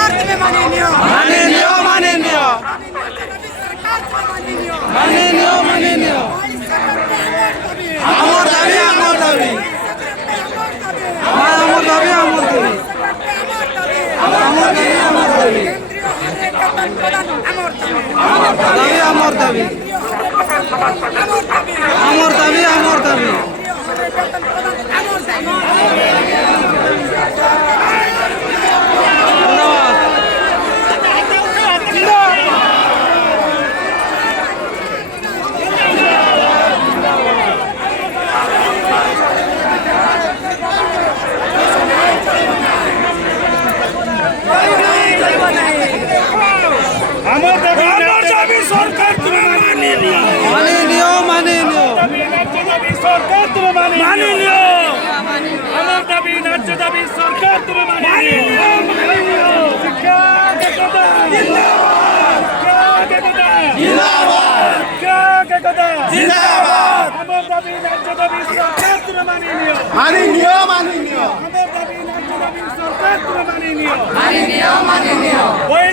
सरकार तुम्हें माननीय माननीय माननीय माननीय আমার দাবি আমার দাবি আমার দাবি আমার দাবি আমার দাবি আমার দাবি দাবি আমার দাবি আমার দাবি আমার দাবি सरकार तुम्हें माननीय माननीय माननीय सरकार तुम्हें माननीय আমার দাবি ন্যায্য দাবি সরকার তুমি মাননীয় শিক্ষা একতা জিন্দাবাদ জিন্দাবাদ আমার দাবি ন্যায্য দাবি সরকার তুমি মাননীয় মাননীয় মাননীয় আমার দাবি ন্যায্য দাবি সরকার তুমি মাননীয় माननीय ওই